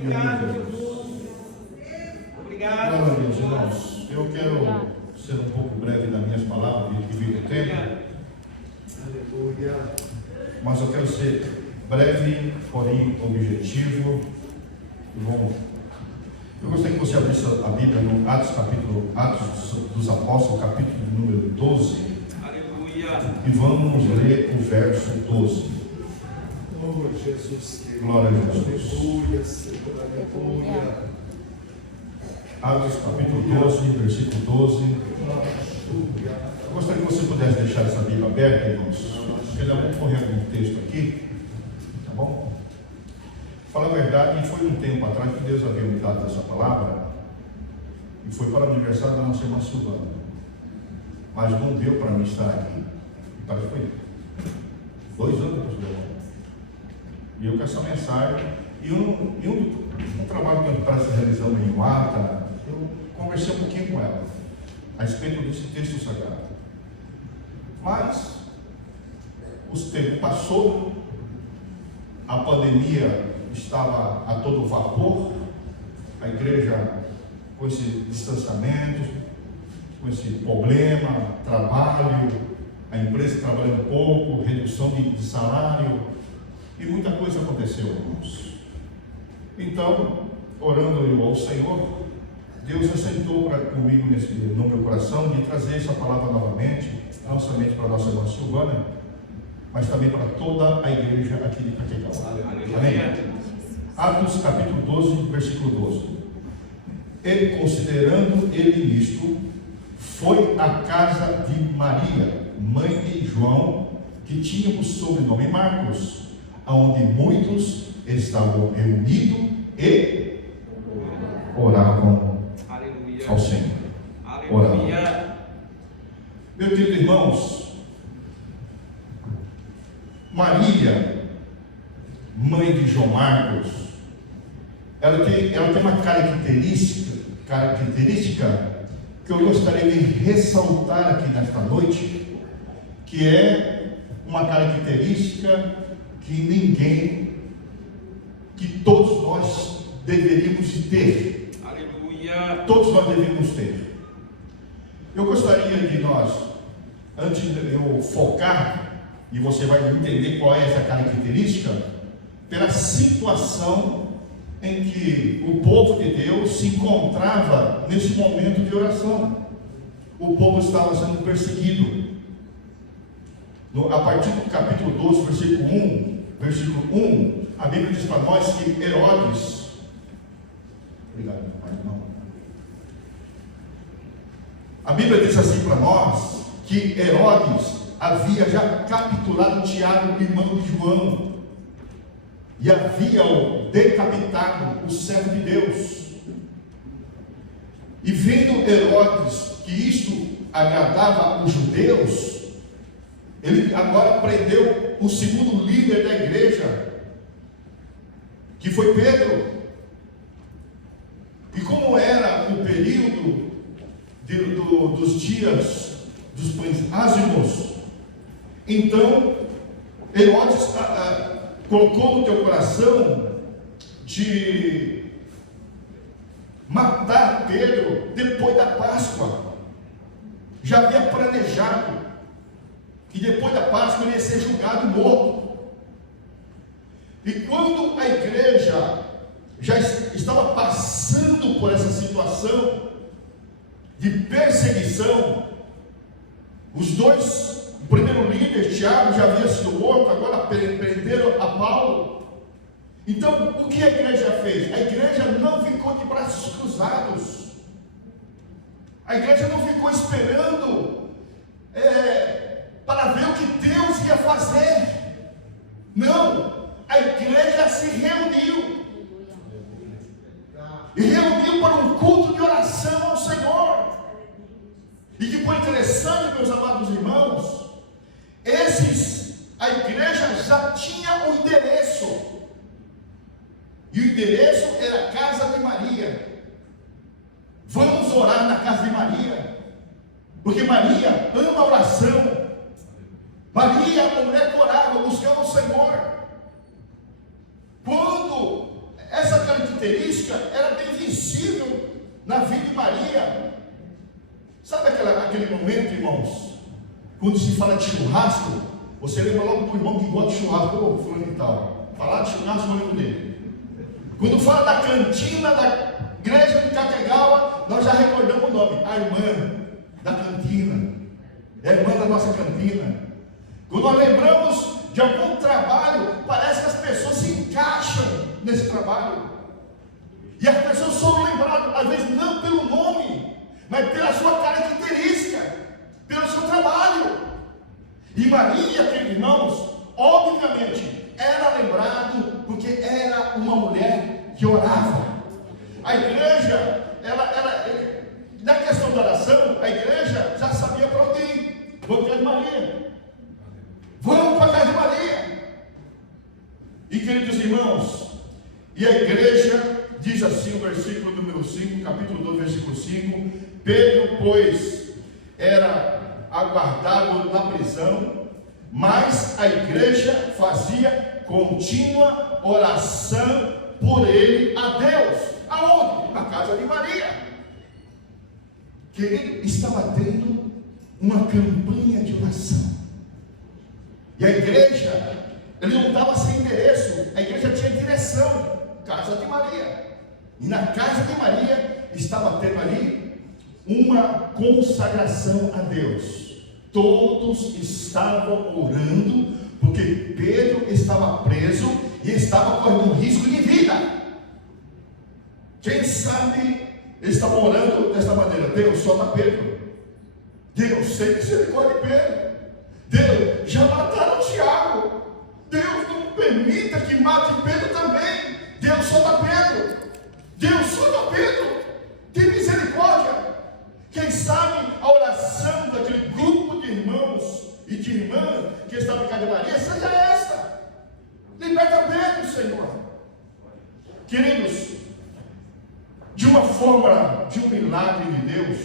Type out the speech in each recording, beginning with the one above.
Obrigado, Jesus. Obrigado. Glória a Deus, irmãos. Eu quero ser um pouco breve nas minhas palavras, devido ao tempo. Aleluia. Mas eu quero ser breve, porém objetivo. Bom, eu gostaria que você abrisse a Bíblia no Atos dos Apóstolos, capítulo número 12. Aleluia. E vamos ler o verso 12. Oh, Jesus, glória a Jesus. Aleluia, Senhor, aleluia. Atos capítulo 12, versículo 12. Eu gostaria que você pudesse deixar essa Bíblia aberta, irmãos, porque nós vamos correr algum texto aqui, tá bom? Fala a verdade, foi um tempo atrás que Deus havia me dado essa palavra, e foi para o aniversário da nossa irmã Silvana, mas não deu para mim estar aqui. Parece que foi 2 anos depois dela. E eu com essa mensagem, e um trabalho que eu estava realizando em Guarda, eu conversei um pouquinho com ela a respeito desse texto sagrado. Mas os tempos passou, a pandemia estava a todo vapor, a igreja com esse distanciamento, com esse problema, trabalho, a empresa trabalhando pouco, redução de salário, e muita coisa aconteceu, irmãos. Então, orando eu ao Senhor, Deus assentou comigo no meu coração de trazer essa palavra novamente, não somente para a nossa irmã Silvana, mas também para toda a igreja aqui de Caquecau. Amém? Atos capítulo 12, versículo 12. Ele, considerando ele nisto, foi à casa de Maria, mãe de João, que tinha o sobrenome Marcos, onde muitos estavam reunidos e oravam ao Senhor. Oravam. Meus queridos irmãos, Maria, mãe de João Marcos, ela tem uma característica que eu gostaria de ressaltar aqui nesta noite, que é uma característica que todos nós deveríamos ter. Aleluia. Todos nós deveríamos ter. Eu gostaria de nós, antes de eu focar, e você vai entender qual é essa característica, pela situação em que o povo de Deus se encontrava nesse momento de oração. O povo estava sendo perseguido. A partir do capítulo 12, versículo 1, a Bíblia diz para nós que Herodes, obrigado, meu pai, não. A Bíblia diz assim para nós que Herodes havia já capturado Tiago, irmão de João, e havia decapitado o servo de Deus. E vendo Herodes que isto agradava os judeus, ele agora prendeu o segundo líder da igreja, que foi Pedro. E como era o período dos dias dos pães ázimos, então Herodes colocou no teu coração de matar Pedro depois da Páscoa. Já havia planejado que depois da Páscoa ele ia ser julgado e morto. E quando a igreja já estava passando por essa situação de perseguição, o primeiro líder, Tiago, já havia sido morto, agora prenderam a Paulo. Então, o que a igreja fez? A igreja não ficou de braços cruzados. A igreja não ficou esperando para ver o que Deus ia fazer. Não, a igreja se reuniu. E reuniu para um culto de oração ao Senhor. E que foi interessante, meus amados irmãos, a igreja já tinha o endereço. E o endereço era a casa de Maria. Vamos orar na casa de Maria, porque Maria ama a oração. Maria, a mulher que orava, buscava o Senhor. Quando essa característica característica era bem visível na vida de Maria. Sabe aquele momento, irmãos, quando se fala de churrasco, você lembra logo do irmão que gosta de churrasco, ô fulano e tal. Falar de churrasco, eu lembro dele. Quando fala da cantina da igreja de Categawa, nós já recordamos o nome, a irmã da cantina, é a irmã da nossa cantina. Quando nós lembramos de algum trabalho, parece que as pessoas se encaixam nesse trabalho. E as pessoas são lembradas, às vezes não pelo nome, mas pela sua característica, pelo seu trabalho. E Maria, queridos irmãos, obviamente, era lembrado porque era uma mulher que orava. A igreja, na questão da oração, a igreja já sabia para onde ir. Vamos para a casa de Maria. Vamos para a casa de Maria. E queridos irmãos, e a igreja diz assim, o versículo número 5, capítulo 2, versículo 5: Pedro, pois, era aguardado na prisão, mas a igreja fazia contínua oração por ele a Deus. Aonde? Na casa de Maria. Querido, estava tendo uma campanha de oração. E a igreja, ele não estava sem endereço, a igreja tinha direção, casa de Maria. E na casa de Maria estava tendo ali uma consagração a Deus. Todos estavam orando, porque Pedro estava preso e estava correndo um risco de vida. Quem sabe eles estavam orando desta maneira: Deus, solta Pedro. Deus, tem misericórdia de Pedro. Deus, já mataram Tiago. Deus, não permita que mate Pedro também. Deus, solta Pedro. Deus, solta Pedro. Tem misericórdia. Quem sabe a oração daquele grupo de irmãos e de irmãs que estava em casa de Maria seja esta: liberta Pedro, Senhor. Queridos, de uma forma de um milagre de Deus,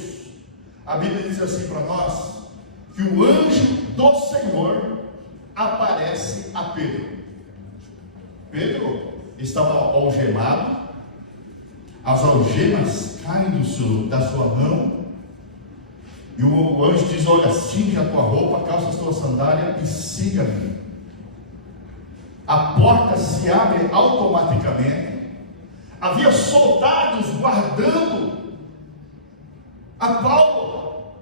a Bíblia diz assim para nós, que o anjo do Senhor aparece a Pedro. Pedro estava algemado, as algemas caem da sua mão, e o anjo diz: olha, cinge a tua roupa, calça a tua sandália e siga-me. A porta se abre automaticamente. Havia soldados guardando a Paulo,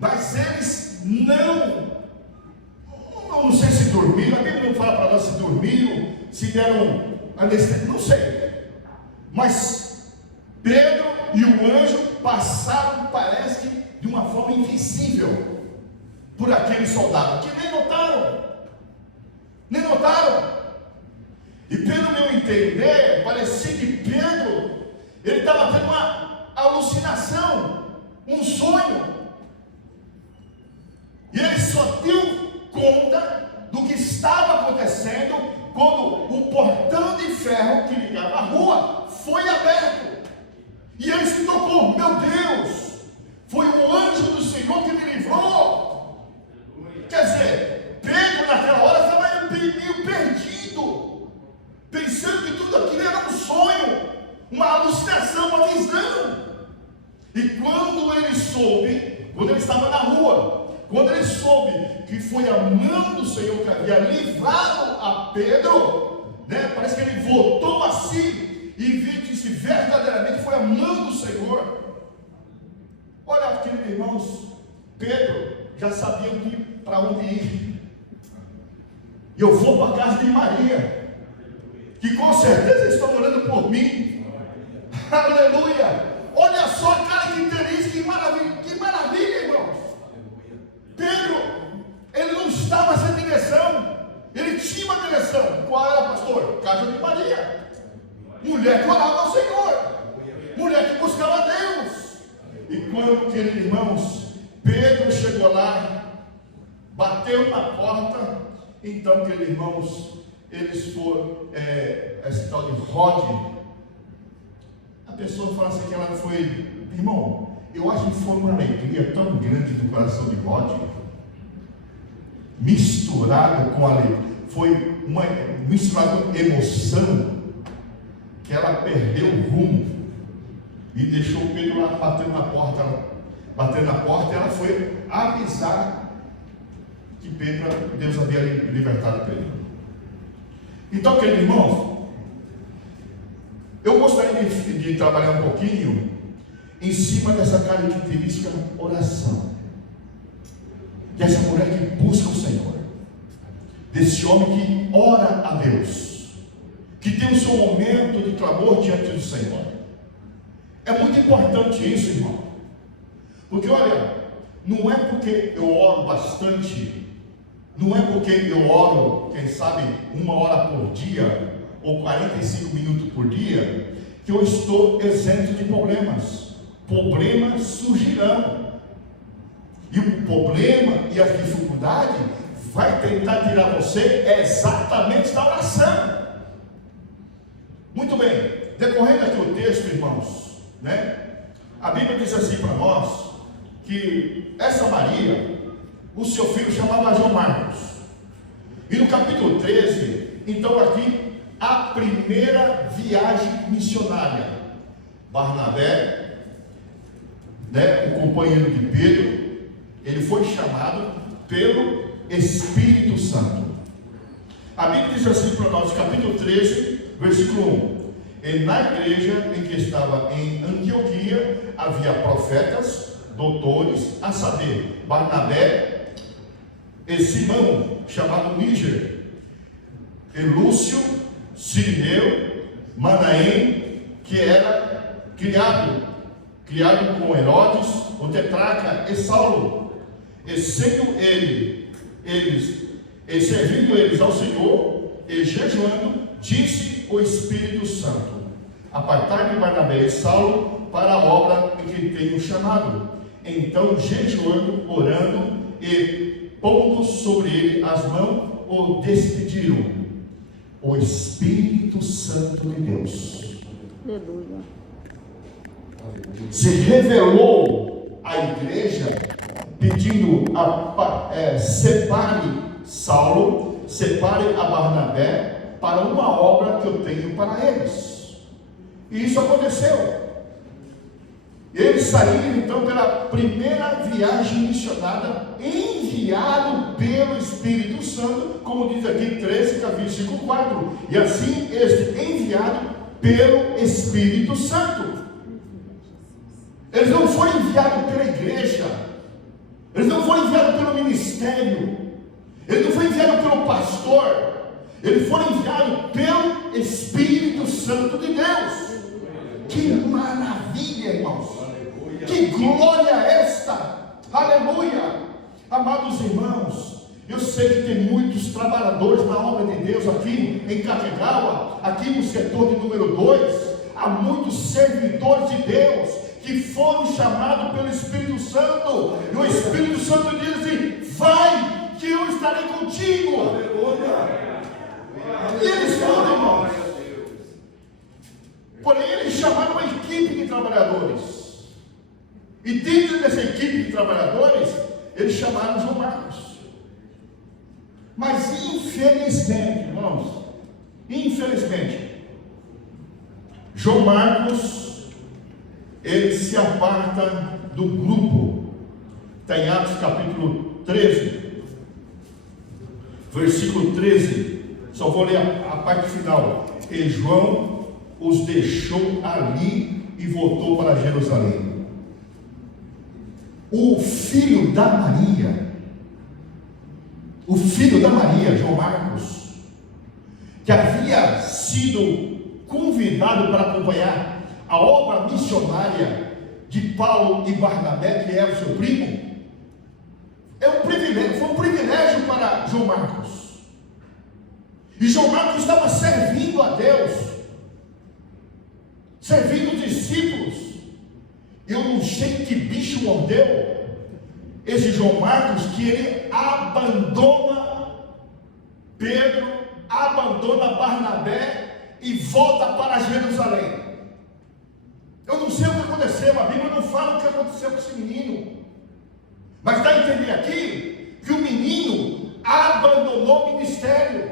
mas eles não sei se dormiram. A Bíblia não fala para nós se dormiram, se deram anestesia, não sei. Mas Pedro e o anjo passaram, parece que de uma forma invisível, por aqueles soldados, que nem notaram. E pelo meu entender, parecia que Pedro, ele estava tendo uma alucinação, um sonho. E ele só deu conta do que estava acontecendo quando o portão de ferro que ligava a rua foi aberto. E ele se tocou: meu Deus, foi o anjo do Senhor que me livrou. Quer dizer, Pedro naquela hora estava meio perdido, pensando que tudo aquilo era um sonho, uma alucinação, uma visão. E quando ele estava na rua, quando ele soube que foi a mão do Senhor que havia livrado a Pedro, parece que ele voltou a si e viu que se verdadeiramente foi a mão do Senhor. Olha, queridos irmãos, Pedro já sabia para onde ir. E eu vou para a casa de Maria, que com certeza estão orando por mim. Aleluia! Olha só a característica, que maravilha, irmãos. Pedro, ele não estava sem direção, ele tinha uma direção. Qual era, pastor? Casa de Maria. Mulher que orava ao Senhor, mulher que buscava a Deus. E quando, queridos irmãos, Pedro chegou lá, bateu na porta, então, queridos irmãos, eles foram, esse tal de Rode. A pessoa fala assim que ela foi, irmão, eu acho que foi uma alegria tão grande do coração de Rode, misturado com alegria, foi uma misturada com emoção, que ela perdeu o rumo e deixou Pedro lá batendo na porta. Batendo na porta, ela foi avisar que Deus havia libertado Pedro. Então, queridos irmãos, eu gostaria de trabalhar um pouquinho em cima dessa característica oração. Dessa mulher que busca o Senhor, desse homem que ora a Deus, que tem o seu momento de clamor diante do Senhor. É muito importante isso, irmão, porque olha, não é porque eu oro bastante, não é porque eu oro, quem sabe, 1 hora por dia, ou 45 minutos por dia, que eu estou isento de problemas. Problemas surgirão, e o problema e a dificuldade vai tentar tirar você exatamente da oração. Muito bem, decorrendo aqui o texto, irmãos, né? A Bíblia diz assim para nós, que essa Maria, o seu filho chamava João Marcos, e no capítulo 13, então aqui, a primeira viagem missionária, Barnabé, né, o companheiro de Pedro, ele foi chamado pelo Espírito Santo. A Bíblia diz assim para nós, capítulo 13, versículo 1: e na igreja em que estava em Antioquia havia profetas, doutores, a saber, Barnabé e Simão, chamado Níger, e Lúcio, Sirineu, Manaém, que era criado com Herodes, o tetrarca, e Saulo, e sendo servindo eles ao Senhor, e jejuando, disse o Espírito Santo: apartai-me Barnabé e Saulo para a obra em que tenho chamado. Então, jejuando, orando e pondo sobre ele as mãos, o despediram. O Espírito Santo de Deus, aleluia, se revelou à igreja, pedindo separe Saulo, separe a Barnabé para uma obra que eu tenho para eles. E isso aconteceu. Eles saíram então pela primeira viagem missionária, enviado pelo Espírito Santo, como diz aqui 13, versículo 4. E assim, este enviado pelo Espírito Santo. Eles não foram enviados pela igreja, eles não foram enviados pelo ministério, eles não foram enviados pelo pastor, eles foram enviados pelo Espírito Santo de Deus. Que maravilha, irmãos! Que glória esta! Aleluia! Amados irmãos, eu sei que tem muitos trabalhadores na obra de Deus aqui em Categaua, aqui no setor de número 2, há muitos servidores de Deus que foram chamados pelo Espírito Santo, e o Espírito Santo diz assim: vai, que eu estarei contigo. E eles foram, irmãos. Porém, eles chamaram uma equipe de trabalhadores, e dentro dessa equipe de trabalhadores, eles chamaram João Marcos. Mas infelizmente, irmãos, João Marcos, ele se aparta do grupo. Está em Atos capítulo 13, versículo 13. Só vou ler a parte final. E João os deixou ali e voltou para Jerusalém. O filho da Maria, João Marcos, que havia sido convidado para acompanhar a obra missionária de Paulo e Barnabé, que era o seu primo, foi um privilégio para João Marcos. E João Marcos estava servindo a Deus, servindo os discípulos. Eu não sei que bicho mordeu esse João Marcos, que ele abandona Pedro, abandona Barnabé e volta para Jerusalém. Eu não sei o que aconteceu, a Bíblia não fala o que aconteceu com esse menino, mas dá a entender aqui que o menino abandonou o ministério.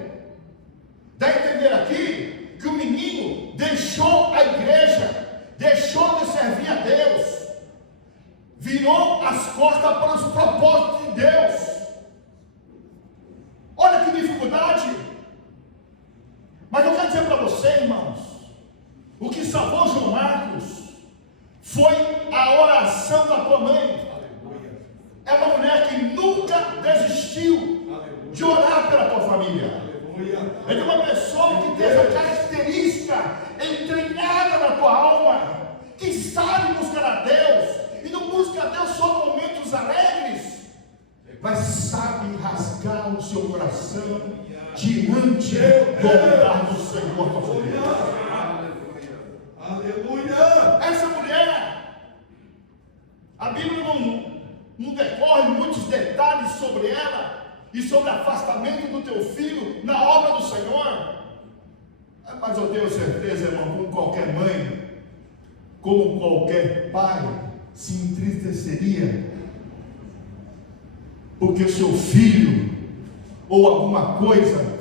Dá a entender aqui que o menino deixou a igreja, deixou de servir a Deus, virou as costas para os propósitos de Deus. Olha que dificuldade. Mas eu quero dizer para você, irmãos, o que salvou João Marcos foi a oração da tua mãe. É uma mulher que nunca desistiu de orar pela tua família. É de uma pessoa que tem essa característica entranhada na tua alma, que sabe buscar a Deus, e não busca a Deus só em momentos alegres, mas sabe rasgar o seu coração diante do altar do Senhor nosso Deus. Aleluia! Essa mulher, a Bíblia não decorre muitos detalhes sobre ela e sobre o afastamento do teu filho na obra do Senhor, mas eu tenho certeza, irmão, como qualquer mãe, como qualquer pai, se entristeceria porque o seu filho ou alguma coisa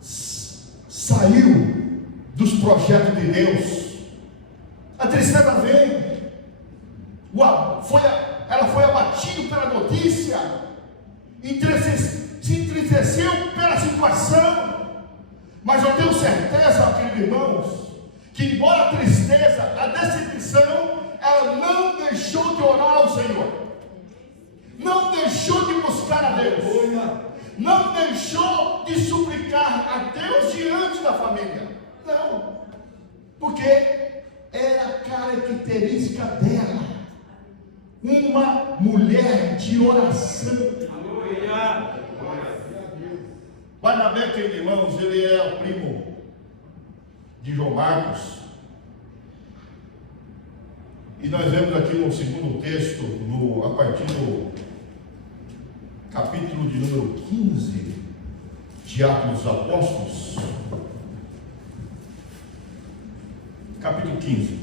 saiu dos projetos de Deus. A tristeza vem. Ela foi abatida pela notícia, se entristeceu pela situação. Mas eu tenho certeza, queridos irmãos, que embora a tristeza, a decepção, ela não deixou de orar ao Senhor, não deixou de buscar a Deus, não deixou de suplicar a Deus diante da família. Não, porque era a característica dela, uma mulher de oração. Aleluia! Barnabé, queridos irmãos, ele é o primo de João Marcos. E nós vemos aqui no segundo texto, a partir do capítulo de número 15 de Atos dos Apóstolos, capítulo 15,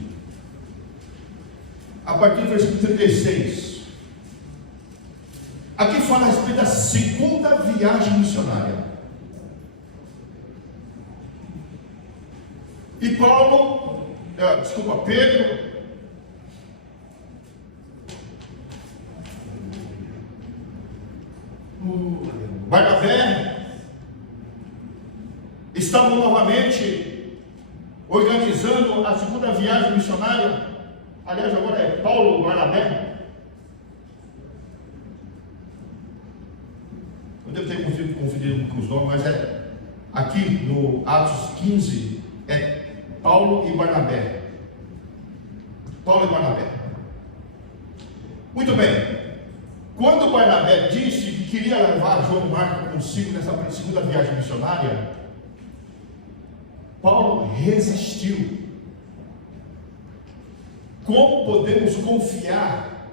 a partir do versículo 36. Aqui fala a respeito da segunda viagem missionária. E Pedro, Barnabé, estavam novamente organizando a segunda viagem missionária. Aliás, agora é Paulo Barnabé. Eu devo ter confundido com os nomes, mas é aqui no Atos 15 é Paulo e Barnabé. Paulo e Barnabé. Muito bem. Quando Barnabé disse que queria levar João Marcos consigo nessa segunda viagem missionária, Paulo resistiu. Como podemos confiar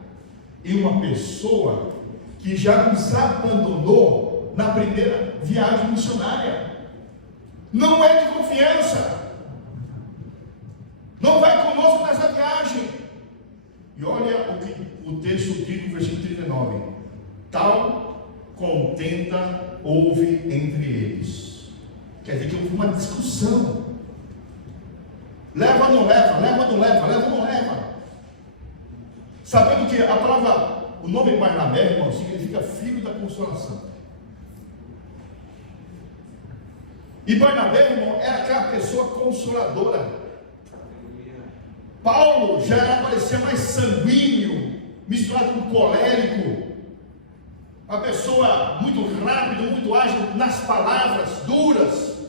em uma pessoa que já nos abandonou na primeira viagem missionária? Não é de confiança. Não vai conosco nessa viagem. E olha o que o texto diz no versículo 39. Tal contenda houve entre eles. Quer dizer que houve uma discussão. Leva ou não leva? Leva ou não leva? Leva ou não leva? Sabendo que a palavra, o nome Barnabé, irmão, significa filho da consolação. E Barnabé, irmão, era aquela pessoa consoladora. Paulo já parecia mais sanguíneo, misturado com colérico, uma pessoa muito rápida, muito ágil nas palavras duras.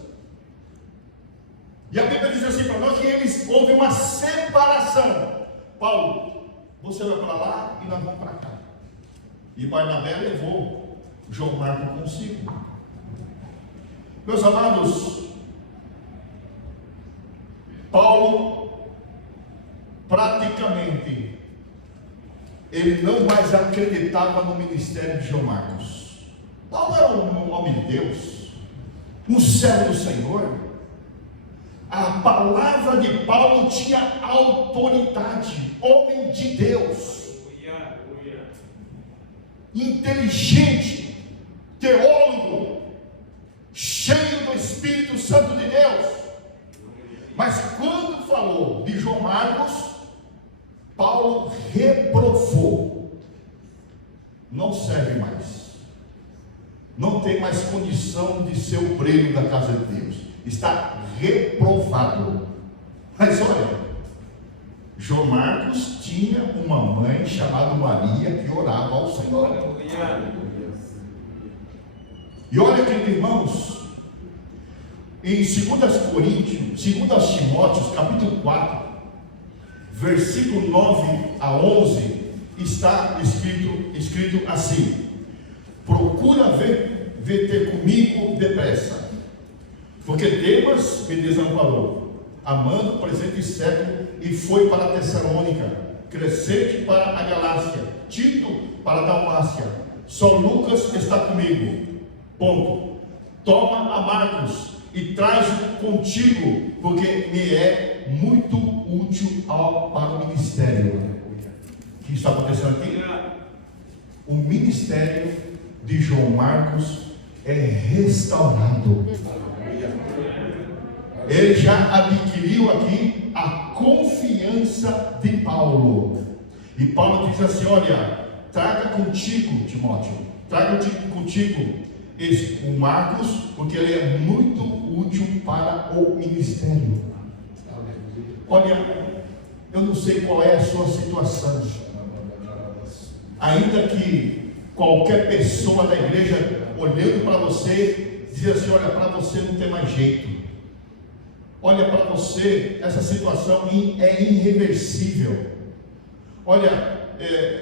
E a Bíblia diz assim para nós que houve uma separação. Paulo, você vai para lá e nós vamos para cá. E Barnabé levou João Marcos consigo. Meus amados, Paulo praticamente ele não mais acreditava no ministério de João Marcos. Paulo era um homem de Deus, um servo do Senhor. A palavra de Paulo tinha autoridade, homem de Deus, inteligente, teólogo, cheio do Espírito Santo de Deus. Mas quando falou de João Marcos, Paulo reprovou. Não serve mais. Não tem mais condição de ser o obreiro da casa de Deus. Está reprovado. Mas olha, João Marcos tinha uma mãe chamada Maria que orava ao Senhor. E olha, queridos irmãos, em 2 Timóteo, capítulo 4, versículo 9 a 11, está escrito assim: procura ver ter comigo depressa, porque Demas me desamparou, amando o presente século, e foi para a Tessalônica, Crescente para a Galácia, Tito para a Dalmácia, só Lucas está comigo. Ponto. Toma a Marcos e traz-o contigo, porque me é muito útil para o ministério. O que está acontecendo aqui? O ministério de João Marcos é restaurado. Ele já adquiriu aqui a confiança de Paulo. E Paulo diz assim: olha, traga contigo, Timóteo, traga contigo o Marcos, porque ele é muito útil para o ministério. Olha, eu não sei qual é a sua situação, ainda que qualquer pessoa da igreja olhando para você diz assim: olha, para você não tem mais jeito, olha, para você essa situação é irreversível, olha,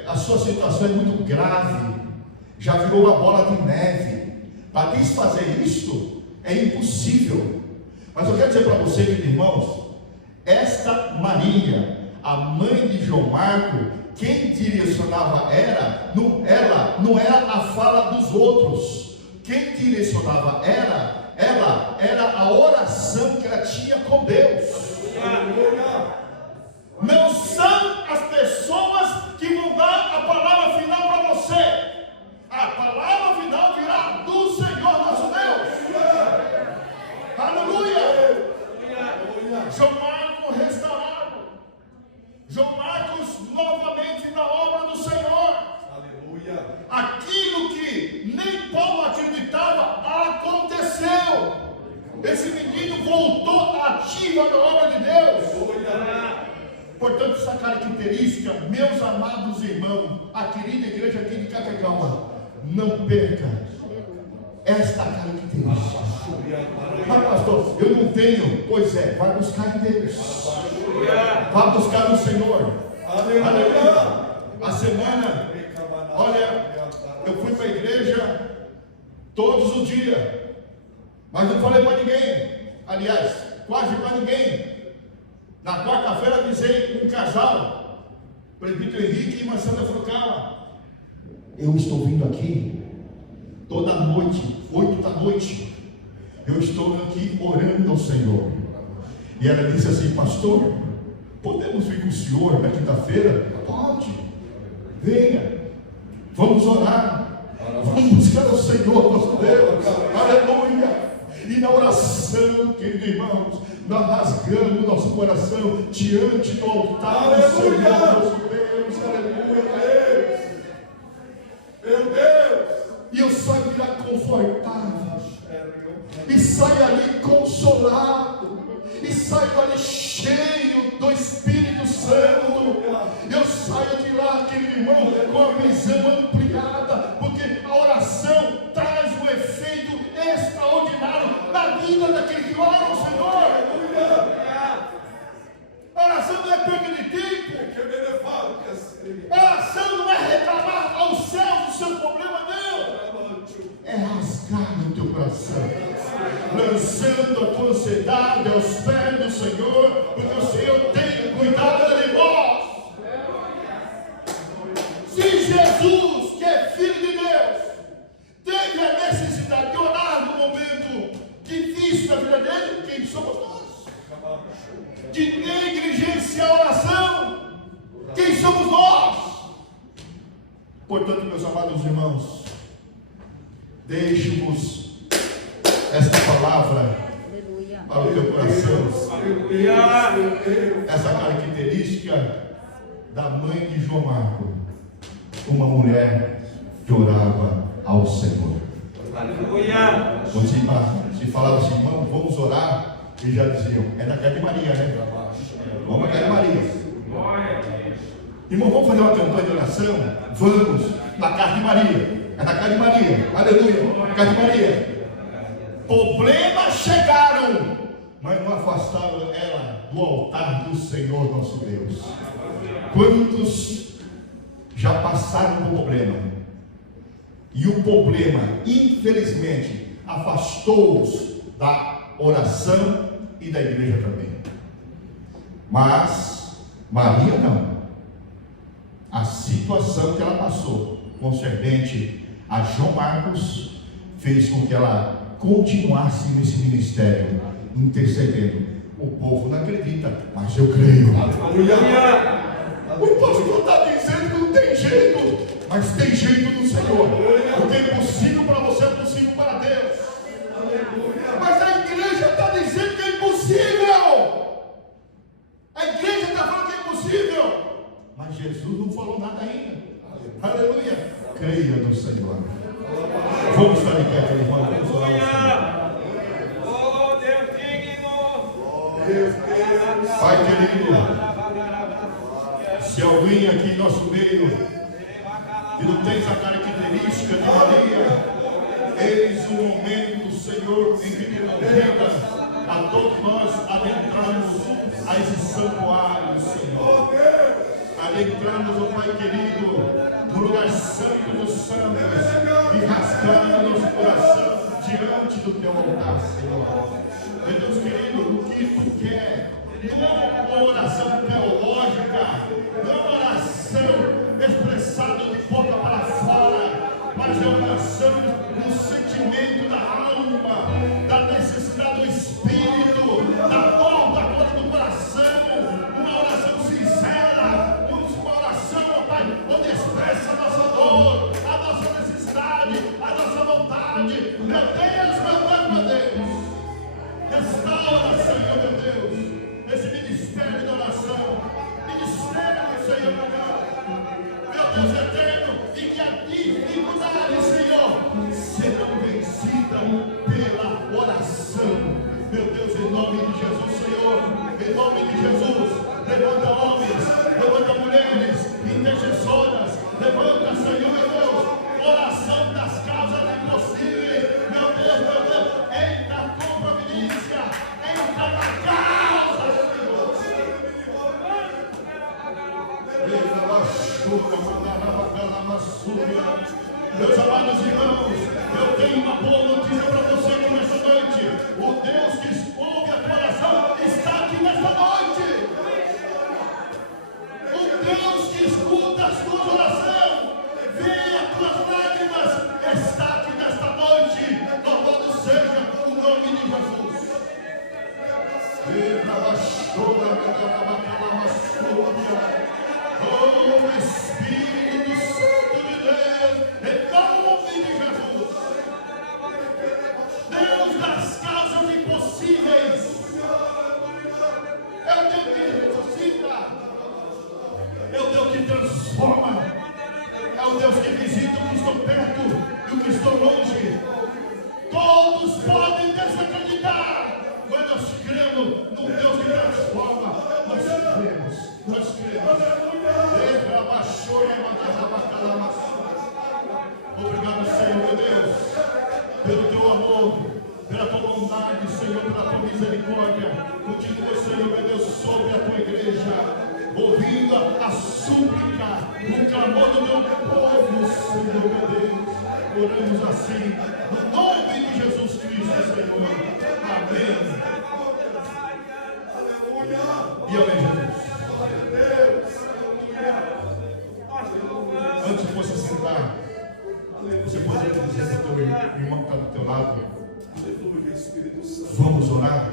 a sua situação é muito grave, já virou uma bola de neve. Para desfazer isto é impossível. Mas eu quero dizer para você, queridos irmãos, esta Maria, a mãe de João Marcos, quem direcionava ela não era a fala dos outros. Quem direcionava ela era a oração que ela tinha com Deus. Não são as pessoas que vão dar a palavra final para você. A palavra final virá do Senhor nosso Deus. Aleluia. João Marcos restaurado. João Marcos novamente na obra do Senhor. Aleluia. Aquilo que nem Paulo acreditava aconteceu. Esse menino voltou ativa na obra de Deus. Portanto, essa característica, meus amados irmãos, a querida igreja aqui de Categal, não perca esta característica. Ah, pastor, eu não tenho. Pois é, vai buscar em Deus, vai buscar no Senhor. Aleluia. A semana, olha, eu fui para a igreja todos os dias, mas não falei para ninguém. Aliás, quase para ninguém. Na quarta-feira avisei um casal, presbítero Henrique e irmã Sandra Frucala: eu estou vindo aqui toda noite, 8 da noite, eu estou aqui orando ao Senhor. E ela disse assim: pastor, podemos vir com o senhor na quinta-feira? Pode, venha, vamos orar, vamos buscar o Senhor nosso Deus. Aleluia. E na oração, queridos irmãos, nós rasgamos nosso coração diante do altar do Senhor nosso Deus. Aleluia. Meu Deus. E eu saio de lá confortável, e saio ali consolado, e saio ali cheio do Espírito Santo. Eu saio de lá, querido irmão, com a visão ampliada, porque a oração traz um efeito extraordinário na vida daquele que ora ao Senhor. A oração não é perda de tempo. A oração não é reclamar aos céus os seus problemas, não. É rasgar no teu coração, lançando a tua ansiedade aos pés do Senhor, porque o Senhor tem cuidado de vós. Se Jesus, que é Filho de Deus, teve a necessidade de orar no momento difícil da vida dele, quem somos nós? De negligenciar a oração, quem somos nós? Portanto, meus amados irmãos, deixe-vos esta palavra para o teu coração. Essa característica da mãe de João Marcos, uma mulher que orava ao Senhor. Aleluia. Se falava assim, irmão, vamos orar, eles já diziam, é da casa de Maria, né? Vamos à casa de Maria. Irmão, vamos fazer uma campanha de oração? Vamos, na casa de Maria. É na casa de Maria, aleluia, casa de Maria. Problemas chegaram, mas não afastaram ela do altar do Senhor nosso Deus. Quantos já passaram por problema? E o problema, infelizmente, afastou-os da oração e da igreja também. Mas Maria não. A situação que ela passou concernente a João Marcos fez com que ela continuasse nesse ministério, intercedendo. O povo não acredita, mas eu creio. Aleluia. O pastor está dizendo que não tem jeito, mas tem jeito no Senhor. O que é impossível para você é possível para Deus. Mas a igreja está dizendo que é impossível. A igreja está falando que é impossível, mas Jesus não falou nada ainda. Aleluia. Creia no Senhor. Vamos estar em pé, irmão. Vamos orar ao Senhor. Oh, Deus digno. Pai querido, se alguém aqui em nosso meio que não tem essa característica de Maria, eis o momento, Senhor, em que te convida a todos nós adentrarmos a esse santuário, Senhor. Adentrarmos, ó Pai querido, no lugar santo dos santos e rasgando nosso coração diante do teu altar, Senhor. Meu Deus querido, o que tu quer? Não uma oração teológica, não uma oração expressada de boca para fora, mas é uma oração no sentimento da alma, da necessidade do espírito, da dor, da dor do coração, uma oração sincera, uma oração, ó Pai, onde expressa a nossa dor, a nossa necessidade, a nossa vontade. Meu Deus, meu Deus. Restaura, Senhor, meu Deus, esse ministério de oração, ministério, Senhor, meu Deus eterno, e que a dificuldade, Senhor, serão vencidas pela oração. Meu Deus, em nome de Jesus, Senhor, em nome de Jesus, levanta homens, levanta mulheres, intercessoras, levanta, Senhor, meu Deus, oração das causas impossíveis. Meu Deus, entra com providência, entra na causa, Senhor. Meus amados irmãos, eu tenho uma boa notícia para você aqui nesta noite. O Deus que ouve a tua oração está aqui nesta noite. O Deus que escuta as tuas orações, vê as tuas lágrimas, está aqui nesta noite. Louvado seja o nome de Jesus. Oh Espírito Santo de Deus, em nome de Jesus, Deus das causas impossíveis, é o Deus que ressuscita, é o Deus que transforma, é o Deus que visita o que estou perto e o que estou longe. Todos podem desacreditar, mas nós cremos num Deus que transforma. Nós cremos. Obrigado, Senhor, meu Deus, pelo teu amor, pela tua bondade, Senhor, pela tua misericórdia. Continua, Senhor, meu Deus, sobre a tua igreja, ouvindo a súplica, o clamor do teu povo, Senhor, meu Deus. Oramos assim, no nome de Jesus Cristo, Senhor. Amém. E amém, Jesus. Antes de você sentar, você pode dizer para o teu irmão que está do teu lado: vamos orar?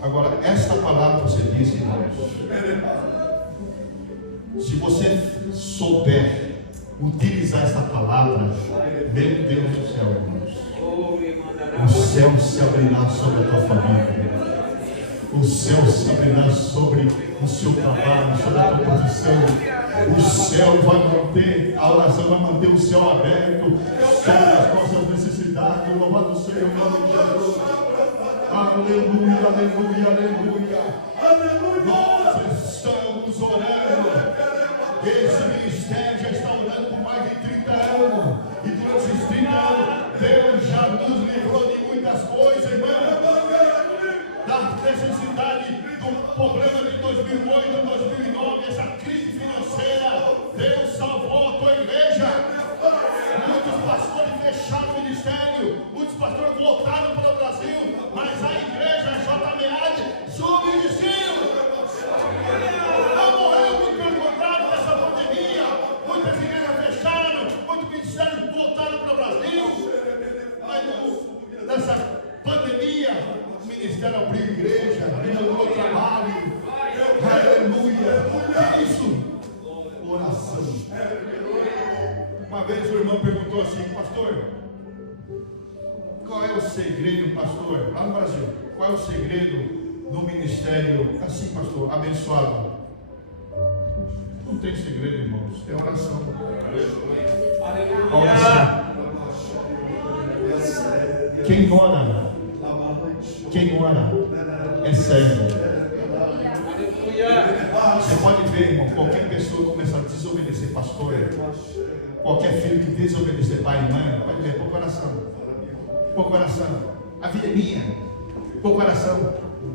Agora, esta palavra que você disse, irmãos, se você souber utilizar esta palavra, meu Deus do céu, irmãos, o céu céu se abrirá sobre a tua família. O céu se abrirá sobre o seu trabalho, sobre a tua profissão. O céu vai manter, a oração vai manter o céu aberto sobre as nossas necessidades. Louvado seja o nome de Jesus. Aleluia, aleluia, aleluia. Nós estamos orando. Esse ministério já está orando por mais de 30 anos. E durante esses 30 anos, Deus já nos livrou de muitas coisas, irmão. Da necessidade do problema de 2008, 2009, essa crise financeira. Deus salvou a tua igreja. Muitos pastores fecharam o ministério, muitos pastores voltaram para o Brasil, mas a igreja, a JMEAD, subsistiu. Não morreu muito pelo contrário dessa pandemia. Muitas igrejas fecharam, muitos ministérios voltaram para o Brasil. Mas nessa pandemia, o ministério abriu igreja, melhorou o trabalho. Aleluia. Que é isso? Oração. Uma vez o irmão perguntou assim: pastor, qual é o segredo, pastor, lá no Brasil, qual é o segredo do ministério assim, pastor, abençoado? Não tem segredo, irmãos, é oração. Oração. Quem ora é servo. Você pode ver, irmão, qualquer pessoa começar a desobedecer pastor, qualquer filho que desobedecer pai e mãe, pode ver, pouco oração. A vida é minha, pouco oração.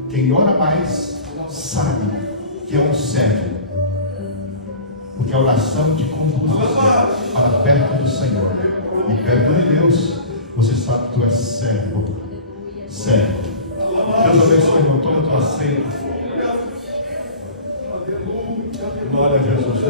Quem ora mais sabe que é um servo, porque a oração te conduz para perto do Senhor, e perto de Deus você sabe que tu és servo. Deus abençoe, irmão, toma tua ceia. Glória a Jesus.